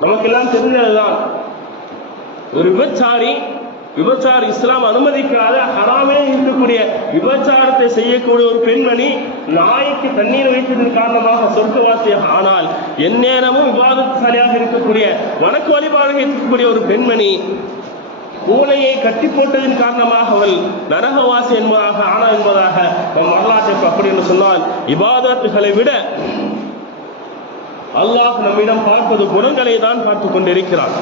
நமக்கெல்லாம் தெரிஞ்சதுதான். ஒரு விபச்சாரி விபச்சாரி இஸ்லாம் அனுமதிக்காத ஹராமே இருக்கக்கூடிய விபச்சாரத்தை செய்யக்கூடிய ஒரு பெண்மணி நாய்க்கு தண்ணீர் வைத்ததன் காரணமாக சொர்க்கவாசியாக ஆனால் எந்நேரமும் விவாதசாலியாக இருக்கக்கூடிய வணக்க வழிபாடு இருக்கக்கூடிய ஒரு பெண்மணி பூனையை கட்டி போட்டதன் காரணமாக அவள் நரகவாசி என்பதாக ஆனா என்பதாக நம் வரலாற்றை அப்படி என்று சொன்னால் இபாதத்துகளை விட அல்லாஹ் நம்மிடம் பார்ப்பது குணங்களை தான் பார்த்துக் கொண்டிருக்கிறான்.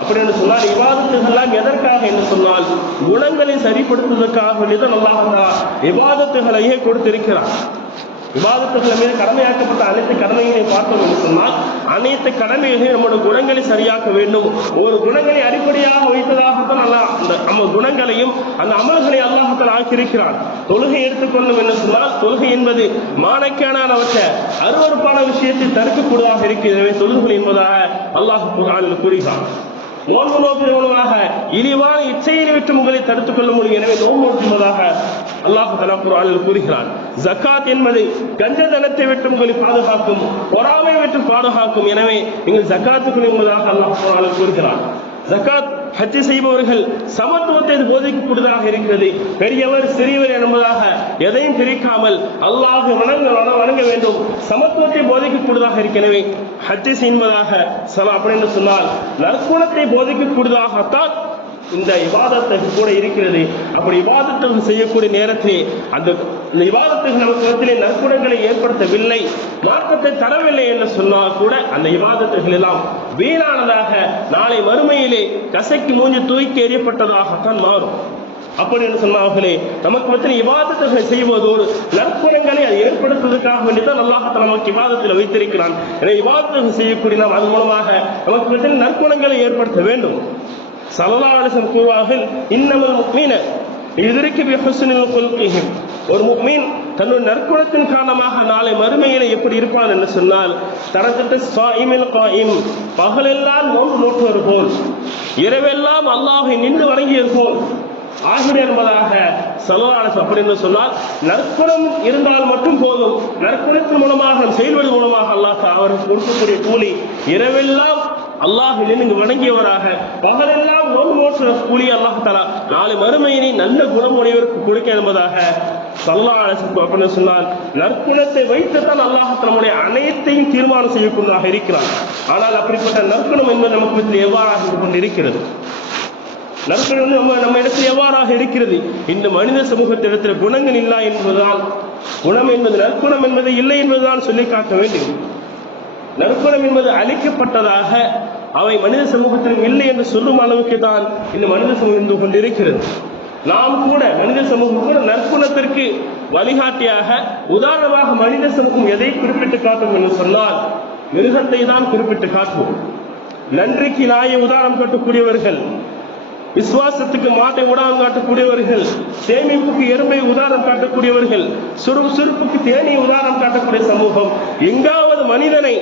அப்படி என்று சொன்னால் விவாதத்துகள் எதற்காக என்று சொன்னால் குணங்களை சரிப்படுத்துவதற்காக வேண்டியதான் அல்லாஹ் விவாதத்துகளையே கொடுத்திருக்கிறார் விவாதத்துகள் மீது கடமையாக்கப்பட்ட அனைத்து கடமைகளை பார்த்தோம் என்று சொன்னால் அனைத்து கடமைகளையும் நம்முடைய குணங்களை சரியாக்க வேண்டும். ஒரு குணங்களை அடிப்படையாக வைத்ததாகத்தான் நல்லா அந்த நம்ம குணங்களையும் அந்த அமல்களை அல்லாஹத்தில் ஆக்கியிருக்கிறான். தொழுகை எடுத்துக்கொள்ளும் என்று சொன்னால் தொழுகை என்பது மானக்கேடானவற்றை அருவறுப்பான விஷயத்தை தடுக்கக்கூடியதாக இருக்கிறது. தொழுகை என்பதாக அல்லாஹ் குர்ஆனில் கூறுகிறான். நோன்பு நோக்கின் இழிவான இச்சையை விட்டு உங்களை தடுத்துக் கொள்ள முடியும். எனவே நோன்பு நோக்குவதாக அல்லாஹு தலா குர்ஆனில் கூறுகிறான். ஜக்காத் என்பது கஞ்சதனத்தை விட்டு உங்களை பாதுகாக்கும் பொறாமை விட்டு பாதுகாக்கும். எனவே நீங்கள் ஜக்காத்துக்கள் என்பதாக அல்லாஹ் குர்ஆனில் கூறுகிறான். ஜக்காத் ஹஜ் செய்பவர்கள் சமத்துவத்தை போதிக்கக்கூடியதாக இருக்கிறது. பெரியவர் சிறியவர் என்பதாக எதையும் பிரிக்காமல் அல்லாஹ் வணங்க வணங்க வேண்டும். சமத்துவத்தை போதிக்கக்கூடியதாக இருக்கிறது ஹஜ் செய்வதாக சலா அப்படின்னு சொன்னால் நற்குணத்தை போதிக்கக்கூடியதாகத்தான் இந்த இவாதத்தை கூட இருக்கிறது. அப்படி விவாதத்தை செய்யக்கூடிய நேரத்திலே அந்த இந்த நமக்கு விதத்திலே நற்குணங்களை ஏற்படுத்தவில்லை மார்க்கத்தை தரவில்லை என்று சொன்னால் கூட அந்த விவாதத்துகள் எல்லாம் வீணானதாக நாளை மறுமையிலே கசைக்கு மூஞ்சி தூக்கி எறியப்பட்டதாகத்தான் மாறும். அப்படி என்று சொன்னார்களே நமக்கு மத்திய விவாதத்தை செய்வதோடு நற்குணங்களை அது ஏற்படுத்துவதற்காக வேண்டிதான் அல்லாஹ் நமக்கு விவாதத்தில் வைத்திருக்கிறான். எனவே விவாதத்தை செய்யக்கூடிய நாம் அதன் மூலமாக நமக்கு மத்திய நற்குணங்களை ஏற்படுத்த வேண்டும். சலலாலிசம் கூறுவார்கள் இன்னமல் முக்மீன எதிர்க்கு பிஹுஸ்னில் குல்கிஹிம் ஒரு முக்மீன் தன்னுடைய நற்குணத்தின் காரணமாக நாளை மறுமையில எப்படி இருப்பான் என்று சொன்னால் தரத்திட்ட சாயிமில் காயிம். பகலெல்லாம் நோன்பு நோட்டுவது போல் இரவெல்லாம் அல்லாஹை நின்று வணங்கியது போல் ஆகிட என்பதாக சலவானஸ் அப்படி என்று சொன்னால் நற்குணம் இருந்தால் மட்டும் போதும். நற்குணத்தின் மூலமாக செயல்வது மூலமாக அல்லாஹ் அவருக்கு கொடுக்கக்கூடிய கூலி இரவெல்லாம் அல்லாஹ் நின்று வணங்கியவராக பகலெல்லாம் நோன்பு நோற்ற கூலி அல்லாஹ் தலா நாளை மறுமையினை நல்ல குணமுடையவருக்கு கொடுக்க என்பதாக சல்லாஹ் சொன்னால் நற்குணத்தை வைத்துத்தான் அல்லாஹ் நம்முடைய அனைத்தையும் தீர்மானம் செய்யக்கூடியதாக இருக்கிறான். ஆனால் அப்படிப்பட்ட நற்குணம் என்பது நமக்கு மத்தியில் எவ்வாறாக இருந்து கொண்டிருக்கிறது? நற்குணம் நம்ம நம்ம இடத்தில் எவ்வாறாக இருக்கிறது? இந்த மனித சமூகத்திடத்தில் குணங்கள் இல்லை என்பதுதான். குணம் என்பது நற்குணம் என்பது இல்லை என்பதுதான் சொல்லி காட்ட வேண்டும். நற்குணம் என்பது அழிக்கப்பட்டதாக அவை மனித சமூகத்திலும் இல்லை என்று சொல்லும் அளவுக்கு தான் இந்த மனித சமூகம் இருந்து கொண்டிருக்கிறது. நாம் கூட மனித சமூகம் கூட நற்குணத்திற்கு வழிகாட்டியாக உதாரணமாக மனித சமூகம் எதை குறிப்பிட்டு காட்டும் என்று சொன்னால் மிருகத்தை தான் குறிப்பிட்டு காட்டுவோம். நன்றிக்கு நாயை உதாரணம் காட்டக்கூடியவர்கள் விசுவாசத்துக்கு மாட்டை உதாரணம் காட்டக்கூடியவர்கள் சேமிப்புக்கு எறும்பை உதாரணம் காட்டக்கூடியவர்கள் சுரு சுருப்புக்கு உதாரணம் காட்டக்கூடிய சமூகம் எங்காவது மனிதனை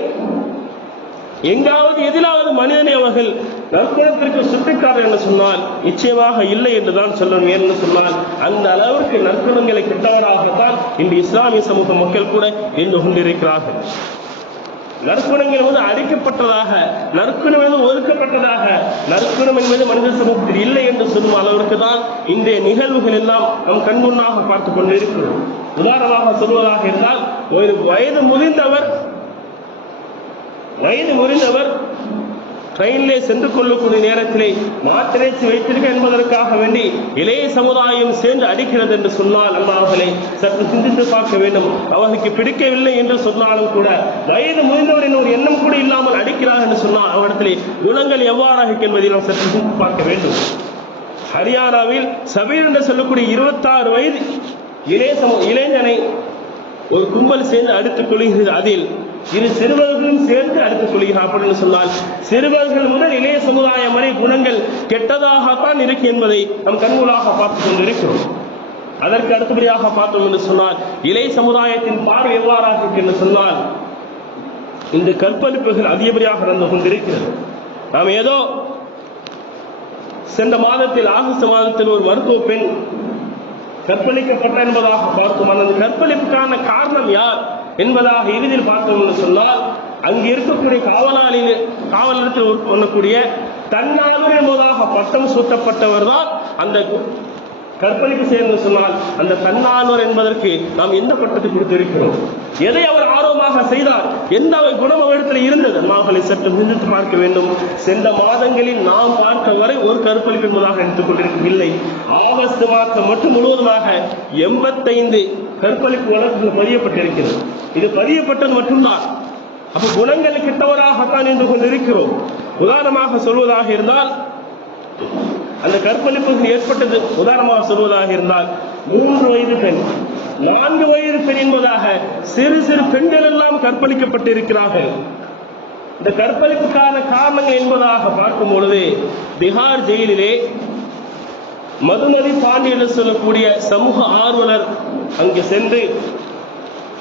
எங்காவது எதிலாவது மனிதனை அவர்கள் நற்குணத்திற்கு சுட்டிக்காரர் என்று சொன்னால் நிச்சயமாக இல்லை என்றுதான் சொல்லணும். என்று சொன்னால் அந்த அளவிற்கு நற்குணங்களை கிட்டவராகத்தான் இன்று இஸ்லாமிய சமூக மக்கள் கூட இன்று கொண்டிருக்கிறார்கள். நற்குணங்கள் வந்து அழிக்கப்பட்டதாக நற்குணம் என்பது ஒதுக்கப்பட்டதாக நற்குணம் என்பது மனித சமூகத்தில் இல்லை என்று சொல்லும் அளவிற்கு தான் இன்றைய நிகழ்வுகள் எல்லாம் நம் கண்முன்னாக பார்த்துக் கொண்டிருக்கிறோம் உதாரணமாக சொல்வதாக இருந்தால் ஒரு வயது முதிர்ந்தவர் வயது முறிந்தவர் ரயிலே சென்று கொள்ளக்கூடிய நேரத்திலே மாத்திரைச்சு வைத்திருக்க என்பதற்காக வேண்டி இளைய சமுதாயம் சேர்ந்து அடிக்கிறது என்று சொன்னால் நம்ம அவர்களை சற்று சிந்தித்து பார்க்க வேண்டும். அவர்களுக்கு பிடிக்கவில்லை என்று சொன்னாலும் கூட வயது முதிர்ந்தவரின் ஒரு எண்ணம் கூட இல்லாமல் அடிக்கிறார் என்று சொன்னால் அவரிடத்திலே குணங்கள் எவ்வாறாக என்பதை நாம் சற்று சிந்தித்து பார்க்க வேண்டும். ஹரியானாவில் சபீர் என்று சொல்லக்கூடிய இருபத்தாறு வயது இளைய சமூக இளைஞனை ஒரு கும்பல் சேர்ந்து அடித்துக் கொள்கிறது அதில் இரு சிறுவர்களும் சேர்ந்து அடுத்து கொள்கிறார் அப்படின்னு சொன்னால் சிறுவர்கள் முதல் இளைய சமுதாயம் வரை குணங்கள் கெட்டதாகத்தான் இருக்கு என்பதை நம் கண்கூடாக பார்த்துக் கொண்டிருக்கிறோம். அதற்கு அடுத்தபடியாக பார்த்தோம் என்று சொன்னால் இளைய சமுதாயத்தின் பார்வை எவ்வாறாக இருக்கு என்று சொன்னால் இந்த கற்பழிப்புகள் அதிகப்படியாக நடந்து கொண்டிருக்கிறது. நாம் ஏதோ சென்ற மாதத்தில் ஆகஸ்ட் மாதத்தில் ஒரு மருத்துவ பெண் கற்பழிக்கப்பட்ட என்பதாக பார்த்தோம். அந்த கற்பழிப்புக்கான காரணம் யார்? என்பதாக இறுதியில் பார்த்தோம் என்று சொன்னால் அங்கு இருக்கக்கூடிய காவலாளியில் காவலத்தில் நிலையத்தில் பண்ணக்கூடிய தன்னாளர் என்பதாக பட்டம் சூட்டப்பட்டவர் தான் அந்த கற்பனைக்கு சேர்ந்து சொன்னால் அந்த தன்னார்வர் என்பதற்கு நாம் எந்த பட்டத்தை கொடுத்திருக்கிறோம்? எதை அவர் ஆர்வமாக செய்தார்? எந்த குணம் அவரிடத்தில் இருந்தது? அம்மாக்களை சற்று சிந்தித்து பார்க்க வேண்டும். சென்ற மாதங்களில் நாம் பார்க்க வரை ஒரு கற்பழிப்பு என்பதாக எடுத்துக் கொண்டிருக்கவில்லை ஆகஸ்ட் மாதம் மட்டும் முழுவதுமாக எண்பத்தைந்து கற்பழிப்பு வழக்குகள் பதியப்பட்டிருக்கிறது. இது பதியப்பட்டது மட்டும்தான். அப்ப குணங்கள் கிட்டவராகத்தான் என்று கொண்டிருக்கிறோம். உதாரணமாக சொல்வதாக இருந்தால் அந்த கற்பழிப்புகள் ஏற்பட்டது உதாரணமாக சொல்வதாக இருந்தால் மூன்று வயது பெண் நான்கு வயது பெண் என்பதாக சிறு சிறு பெண்கள் எல்லாம் கற்பழிக்கப்பட்டிருக்கிறார்கள். இந்த கற்பழிப்புக்கான காரணங்கள் என்பதாக பார்க்கும் பொழுது பீகார் ஜெயிலிலே மதுநதி பாண்டி என்று சொல்லக்கூடிய சமூக ஆர்வலர் அங்கு சென்று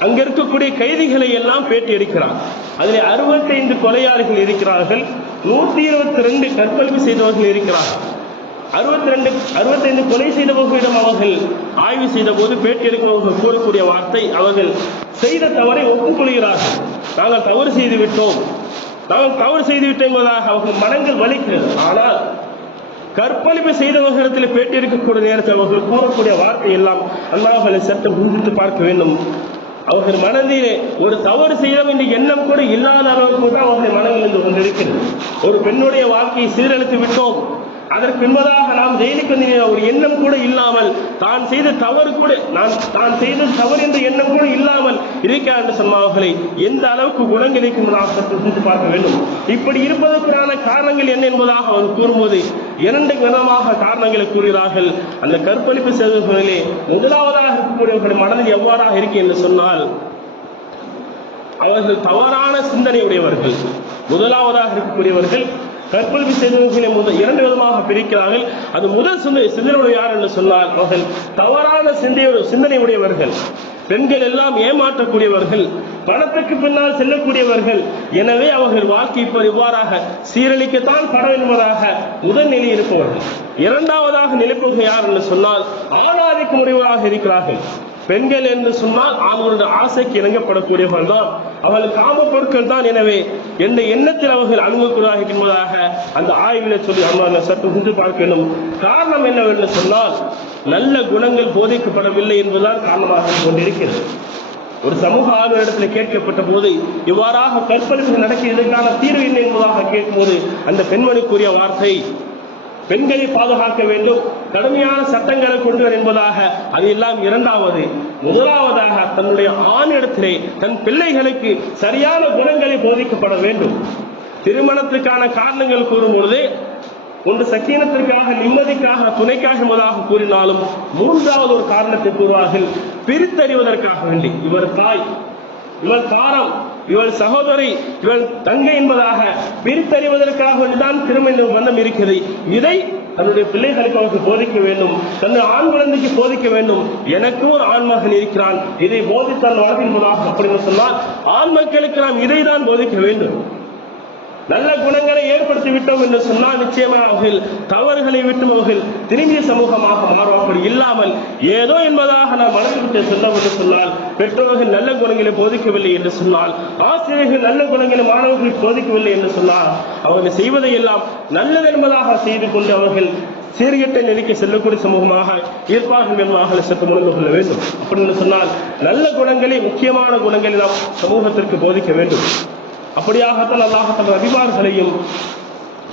அங்க இருக்கக்கூடிய கைதிகளை எல்லாம் பேட்டி எடுக்கிறார். அதில் அறுபத்தைந்து கொலையாளிகள் இருக்கிறார்கள். நூத்தி இருபத்தி ரெண்டு கற்பழிப்பு செய்தவர்கள் இருக்கிறார்கள். அறுபத்தி ரெண்டு அறுபத்தைந்து கொலை செய்தவர்களிடம் அவர்கள் ஆய்வு செய்த போது பேட்டி எடுக்கிறவர்கள் கூறக்கூடிய வார்த்தை அவர்கள் செய்த தவறை ஒப்புக்கொள்கிறார்கள். நாங்கள் தவறு செய்து விட்டோம். நாங்கள் தவறு செய்து விட்டோம் என்பதாக அவர்கள் மனங்கள் வலிக்கிறது. ஆனால் கற்பழிப்பு செய்தவர்களிடத்தில் பேட்டி எடுக்கக்கூடிய நேரத்தில் அவர்கள் கூறக்கூடிய வார்த்தை எல்லாம் அல்லாஹலை சட்டம் புரிந்து பார்க்க வேண்டும். அவர்கள் மனதிலே ஒரு தவறு செய்யலாம் என்ற எண்ணம் கூட இல்லாத அளவுக்கு தான் அவர்கள் மனதில் இருந்து கொண்டிருக்கிறது ஒரு பெண்ணுடைய வாழ்க்கையை சீரழித்து விட்டோம். அதற்கு பின்பதாக நாம் ஜெயிலுக்கு ஒரு எண்ணம் கூட இல்லாமல் தான் செய்த தவறு கூட நான் தான் செய்த தவறு என்ற எண்ணம் கூட இல்லாமல் இருக்கிறார் என்று சொன்னவர்களை எந்த அளவுக்கு குணங்கள் சற்று சிந்தித்து பார்க்க வேண்டும். இப்படி இருப்பதற்கான காரணங்கள் என்ன என்பதாக அவர் கூறும்போது இரண்டு விதமாக காரணங்களை கூறுகிறார்கள். அந்த கற்பழிப்பு செய்தவர்களே முதலாவதாக இருக்கக்கூடியவர்கள் மனதில் எவ்வாறாக இருக்கு என்று சொன்னால் அவர்கள் தவறான சிந்தனை உடையவர்கள். முதலாவதாக இருக்கக்கூடியவர்கள் கற்பழிப்பு செய்தவர்களை முதல் இரண்டு விதமாக பிரிக்கிறார்கள். அது முதல் சிந்தனை சிந்தனையுடைய யார் என்று சொன்னால் அவர்கள் தவறான சிந்தையுடைய சிந்தனை உடையவர்கள். பெண்கள் எல்லாம் ஏமாற்றக்கூடியவர்கள். பணத்துக்கு பின்னால் செல்லக்கூடியவர்கள். எனவே அவர்கள் வாழ்க்கை இப்போ இவ்வாறாக சீரழிக்கத்தான் படம் என்பதாக முதல் நிலை இருப்பவர்கள். இரண்டாவதாக நிலைப்பவர்கள் யார் என்று சொன்னால் ஆணாதிக்க முடிவாக இருக்கிறார்கள். பெண்கள் என்று சொன்னால் அவர்களுடைய ஆசைக்கு இணங்கப்படக்கூடியவர்கள் தான் அவர்கள் காம பொருட்கள் தான். எனவே எந்த எண்ணத்தில் அவர்கள் அணுகக்கூடாது என்பதாக அந்த ஆய்வில் சொல்லி அம்மா சற்று சிந்து பார்க்க வேண்டும். காரணம் என்னவென்று சொன்னால் நல்ல குணங்கள் போதிக்கப்படவில்லை என்பதுதான் காரணமாக கொண்டிருக்கிறது. ஒரு சமூக ஆர்வலரிடத்தில் கேட்கப்பட்ட போது இவ்வாறாக கற்பழிப்பு நடக்க இதற்கான தீர்வு என்ன என்பதாக கேட்கும்போது அந்த பெண்மணிக்குரிய வார்த்தை பெண்களை பாதுகாக்க வேண்டும். கடுமையான சட்டங்களை கொண்டு வர என்பதாக அது எல்லாம் இரண்டாவது. முதலாவதாக தன்னுடைய ஆணிடத்திலே தன் பிள்ளைகளுக்கு சரியான குணங்களை போதிக்கப்பட வேண்டும். திருமணத்திற்கான காரணங்கள் கூறும் பொழுது ஒன்று சக்கீனத்திற்காக நிம்மதிக்காக துணைக்காக என்பதாக கூறினாலும் மூன்றாவது ஒரு காரணத்தை கூறுவார்கள் பிரித்தறிவதற்காக வேண்டி. இவர் தாய் இவர் தாரம். இவள் சகோதரி இவள் தங்கை என்பதாக பிரித்தறிவதற்காக வேண்டிதான் திருமண பந்தம் இருக்கிறது. இதை தன்னுடைய பிள்ளைகளுக்கு அவருக்கு போதிக்க வேண்டும். தன்னுடைய ஆண் குழந்தைக்கு போதிக்க வேண்டும். எனக்கும் ஒரு ஆண் மகன் இருக்கிறான். இதை போதித்தான் வாழ்கின்றதாக அப்படின்னு சொன்னால் ஆண் மக்களுக்கு நாம் இதை தான் போதிக்க வேண்டும். நல்ல குணங்களை ஏற்படுத்தி விட்டோம் என்று சொன்னால் நிச்சயமாக அவர்கள் தவறுகளை விட்டு அவர்கள் திரும்பிய சமூகமாக மாறும் அப்படி இல்லாமல் ஏதோ என்பதாக நாம் மனதில் செல்லும் என்று சொன்னால் பெற்றோர்கள் நல்ல குணங்களை போதிக்கவில்லை என்று சொன்னால் ஆசிரியர்கள் நல்ல குணங்களை மாணவர்கள் போதிக்கவில்லை என்று சொன்னால் அவர்கள் செய்வதை எல்லாம் நல்லது என்பதாக செய்து கொண்டு அவர்கள் சீர்கட்ட நிலைக்கு செல்லக்கூடிய சமூகமாக இருப்பார்கள் என்பதாக சற்று உணர்ந்து கொள்ள வேண்டும். அப்படின்னு சொன்னால் நல்ல குணங்களை முக்கியமான குணங்களை நாம் சமூகத்திற்கு போதிக்க வேண்டும். அப்படியாகத்தான் அல்லாஹத்தன் நபிமார்களையும்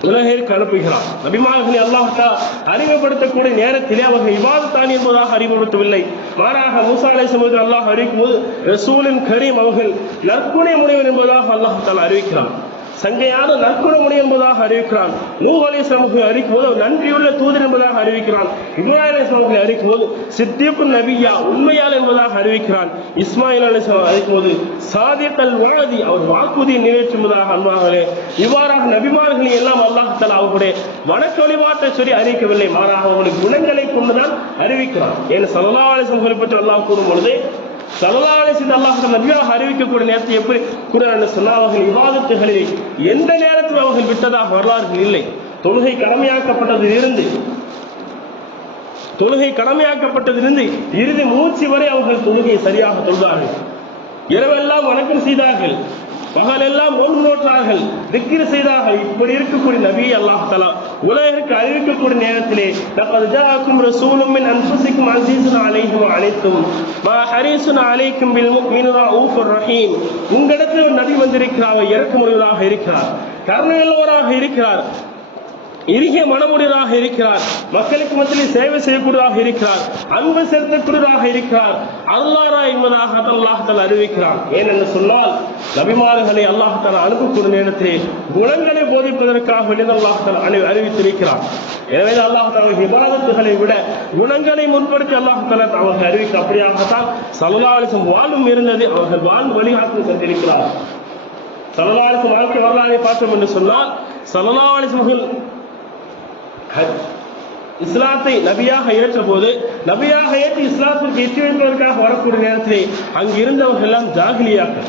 உலகிற்கு அனுப்புகிறார் நபிமார்களை அல்லாஹா அறிமுகப்படுத்தக்கூடிய நேரத்திலே அவர்கள் இவாதத்தான் என்பதாக அறிமுகப்படுத்தவில்லை மாறாக மூசா அலை சமூகத்தில் அல்லாஹ் அறிவிக்கும் போது ரசூலின் கரீம் அவர்கள் நற்குணை முனைவர் என்பதாக அல்லாஹத்தால் அறிவிக்கிறார் சங்கையான நற்குணமுடி என்பதாக அறிவிக்கிறான். நூஹ் அலி சமூக அறிக்கும் போது நன்றியுள்ள தூதர் என்பதாக அறிவிக்கிறான். இப்ராஹிம் அலி சமூக போது சித்திப்பு நபியா உண்மையால் என்பதாக அறிவிக்கிறான். இஸ்மாயில் அலி அறிக்கும் போது சாதித்தல் வாதி அவர் வாக்குறுதியை நிறைவேற்றுவதாக அன்பார்களே இவ்வாறாக நபிமார்களை எல்லாம் அல்லாஹத்தால் அவர்களுடைய வணக்க வழிபாட்டை சொல்லி அறிவிக்கவில்லை. மாறாக அவர்களுடைய குணங்களை கொண்டுதான் அறிவிக்கிறான். ஏன்? சல்லா அலி குறிப்பிட்டு பற்றி அல்லாஹ் கூறும் பொழுது சலதாலை செய்து அல்லாஹ் நபியாக அறிவிக்கக்கூடிய நேரத்தை எப்படி கூறுகிறார் சொன்னால் அவர்கள் விவாதத்துகளில் எந்த நேரத்தில் அவர்கள் விட்டதாக வரலாறுகள் இல்லை. தொழுகை கடமையாக்கப்பட்டதிலிருந்து தொழுகை கடமையாக்கப்பட்டதிலிருந்து இறுதி மூச்சு வரை அவர்கள் தொழுகையை சரியாக தொழுதார்கள். இரவெல்லாம் வணக்கம் செய்தார்கள். பகலெல்லாம் நோன்பு நோற்றார்கள் திக்கிர செய்தார்கள். இப்படி இருக்கக்கூடிய நபி அல்லாஹ் தலா உலகிற்கு அறிவிக்கக்கூடிய நேரத்திலே லaqad ஜாஅக்கும் ரசூலும் அன்புசிக்கும் அன்ஃபுசிக்கும் அழைக்கும் அனைத்தும் வ அழைக்கும் மா ஹரீஸுன் அலைக்கும் ரஹீம். உங்களிடத்தில் ஒரு நபி வந்திருக்கிறார் அவர் இருக்கிறார் கருணையுள்ளவராக இருக்கிறார். இறுகிய மனமுடையதாக இருக்கிறார். மக்களுக்கு மத்தியில் சேவை செய்யக்கூடியதாக இருக்கிறார். அன்பு செலுத்தக்கூடியதாக இருக்கிறார். அல்லாரா என்பதாக அல்லாஹத்தால் அறிவிக்கிறான். ஏனென்று சொன்னால் நபிமாறுகளை அல்லாஹத்தால் அனுப்பக்கூடிய நேரத்தில் குணங்களை போதிப்பதற்காக வெளியே அணி அறிவித்திருக்கிறார் எனவே அல்லாஹால விவாதத்துகளை விட குணங்களை முற்படுத்தி அல்லாஹால அவர்கள் அறிவிக்க அப்படியாகத்தான் சலலாலிசம் வாழும் இருந்தது. அவர்கள் வாழ் வழிகாட்டு சென்றிருக்கிறார் சலலாலிசம் வாழ்க்கை வரலாறை பார்த்தோம் என்று சொன்னால் சலலாலிசம்கள் ஹஜ். இஸ்லாத்தை நபியாக ஏற்ற போது நபியாக ஏற்று இஸ்லாத்திற்கு எச்சரிப்பதற்காக வரக்கூடிய நேரத்திலே அங்கு இருந்தவர்கள் எல்லாம் ஜாகிலியாக்கள்.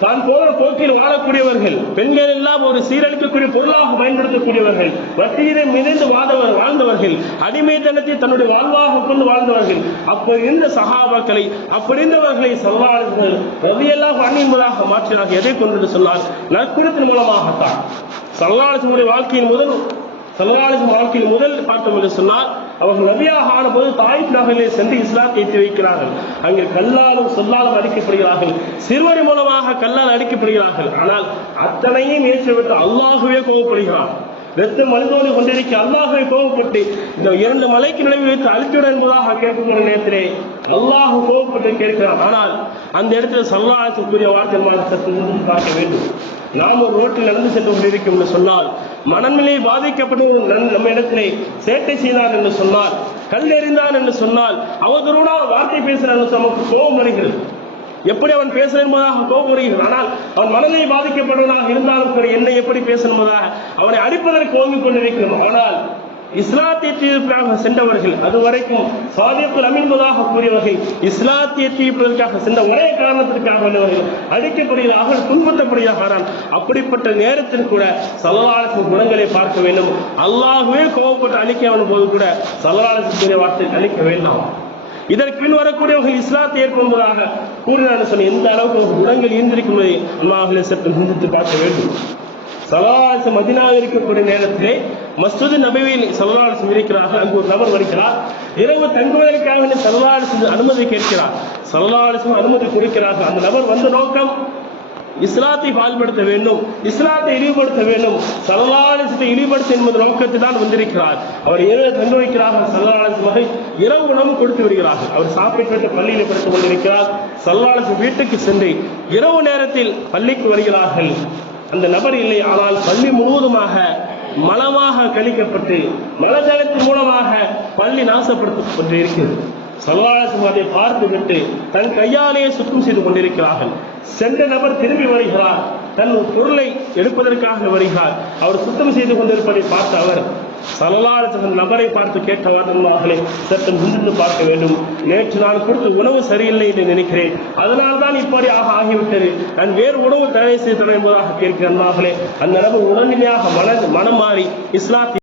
தான் போன போக்கில் வாழக்கூடியவர்கள் பெண்கள் எல்லாம் ஒரு சீரழிக்கக்கூடிய பொருளாக பயன்படுத்தக்கூடியவர்கள் வட்டியிலே மிதந்து வாழ்ந்தவர் வாழ்ந்தவர்கள் அடிமைத்தனத்தை தன்னுடைய வாழ்வாக கொண்டு வாழ்ந்தவர்கள். அப்படி இருந்த சகாபாக்களை அப்படி இருந்தவர்களை சல்லாளர்கள் ரவியெல்லாம் அணிமுதாக மாற்றினார்கள். எதை கொண்டு சொன்னார் நற்குணத்தின் மூலமாகத்தான். சல்லாளர்களுடைய வாழ்க்கையின் முதல் சல்லாளின் வாழ்க்கையில் முதல் பார்த்தோம் என்று சொன்னால் அவர்கள் நபியாக ஆனபோது தாய் நகரிலே சென்று இஸ்லாத்தை ஏற்றி வைக்கிறார்கள். அங்கே கல்லாலும் சொல்லாலும் அடிக்கப்படுகிறார்கள். சிறுவரி மூலமாக கல்லால் அடிக்கப்படுகிறார்கள். ஆனால் அத்தனையும் ஏற்றுவிட்டு அல்லாகவே கோவப்படுகிறார் ரத்தம் மனிதோடு கொண்டிருக்க அல்லாஹை கோபப்பட்டு இந்த இரண்டு மலைக்கு நினைவு வைத்து அழித்துவிட என்பதாக கேட்கிற நேரத்திலே அல்லாஹு கோபப்பட்டு கேட்கிறான். ஆனால் அந்த இடத்துல சல்லாஹத்துக்குரிய வார்த்தை மாற்றத்தை காட்ட பார்க்க வேண்டும். நாம் ஒரு ரோட்டில் நடந்து சென்று கொண்டிருக்கும் என்று சொன்னால் மனநிலை பாதிக்கப்பட்டு ஒரு நம்ம இடத்திலே சேட்டை செய்தான் என்று சொன்னால் கல் எறிந்தான் என்று சொன்னால் அவதூறான வார்த்தை பேசுகிறான் நமக்கு கோபம் வருகிறது. எப்படி அவன் பேச என்பதாக கோபம் ஆனால் அவன் மனதை பாதிக்கப்படுவதாக இருந்தாலும் கூட என்னை எப்படி பேச என்பதாக அவனை அடிப்பதற்கு ஓங்கிக் கொண்டிருக்கிறோம் ஆனால் இஸ்லாத்திய தீர்ப்பிற்காக சென்றவர்கள் அதுவரைக்கும் சாதியத்தில் அமிழ்ந்ததாக கூறியவர்கள் இஸ்லாத்திய தீர்ப்பதற்காக சென்ற ஒரே காரணத்திற்காக வந்தவர்கள் அடிக்கப்படுகிறார்கள் துன்பத்தப்படுகிறார்கள் அப்படிப்பட்ட நேரத்தில் கூட சலவாளத்தின் குணங்களை பார்க்க வேண்டும். அல்லாஹுவே கோபப்பட்டு அழிக்க வேண்டும் போது கூட சலவாளத்திற்குரிய வார்த்தை அழிக்க வேண்டாம். இதற்கு பின் வரக்கூடியவர்கள் இஸ்லாத்தை ஏற்படுவதாக கூறினார் சொன்ன எந்த அளவுக்கு குணங்கள் ஈர்ந்திருக்கும் என்பதை சற்று சிந்தித்து பார்க்க வேண்டும். சலவாசம் மதினாக இருக்கக்கூடிய நேரத்திலே மஸ்ஜித் நபவியில் சலவாசம் இருக்கிறார்கள். அங்கு ஒரு நபர் வருகிறார். இரவு தங்குவதற்காக சலவாசம் அனுமதி கேட்கிறார். சலவாசம் அனுமதி கொடுக்கிறார்கள். அந்த நபர் வந்த நோக்கம் இஸ்லாத்தை பால்படுத்த வேண்டும் இஸ்லாத்தை இழிவுபடுத்த வேண்டும். சலவாலிசத்தை இழிவுபடுத்த என்பது நோக்கத்தில் தான் வந்திருக்கிறார். அவர் இரவு தங்க வைக்கிறார்கள் சலவாலிச வகை இரவு உணவு கொடுத்து வருகிறார்கள். அவர் சாப்பிட்டு பள்ளியில் படுத்துக் கொண்டிருக்கிறார். சலவாலிச வீட்டுக்கு சென்று இரவு நேரத்தில் பள்ளிக்கு வருகிறார்கள். அந்த நபர் இல்லை ஆனால் பள்ளி முழுவதுமாக மலமாக கழிக்கப்பட்டு மலஜலத்தின் மூலமாக பள்ளி நாசப்படுத்தப்பட்டு இருக்கிறது. சல்வாசம் அதை பார்த்துவிட்டு தன் கையாலேயே சுத்தம் செய்து கொண்டிருக்கிறார்கள். சென்ற நபர் திரும்பி வருகிறார். தன் பொருளை எடுப்பதற்காக வருகிறார். அவர் சுத்தம் செய்து கொண்டிருப்பதை பார்த்த அவர் சலலாளத்தின் நபரை பார்த்து கேட்டவர் நண்பர்களே சற்று முன்னிருந்து பார்க்க வேண்டும். நேற்று நான் கொடுத்த உணவு சரியில்லை என்று நினைக்கிறேன். அதனால்தான் இப்படி ஆக ஆகிவிட்டது. நான் வேறு உணவு தடை செய்து என்பதாக கேட்கிறார்களே அந்த நபர் உடனடியாக மன மனம் மாறி இஸ்லாத்தி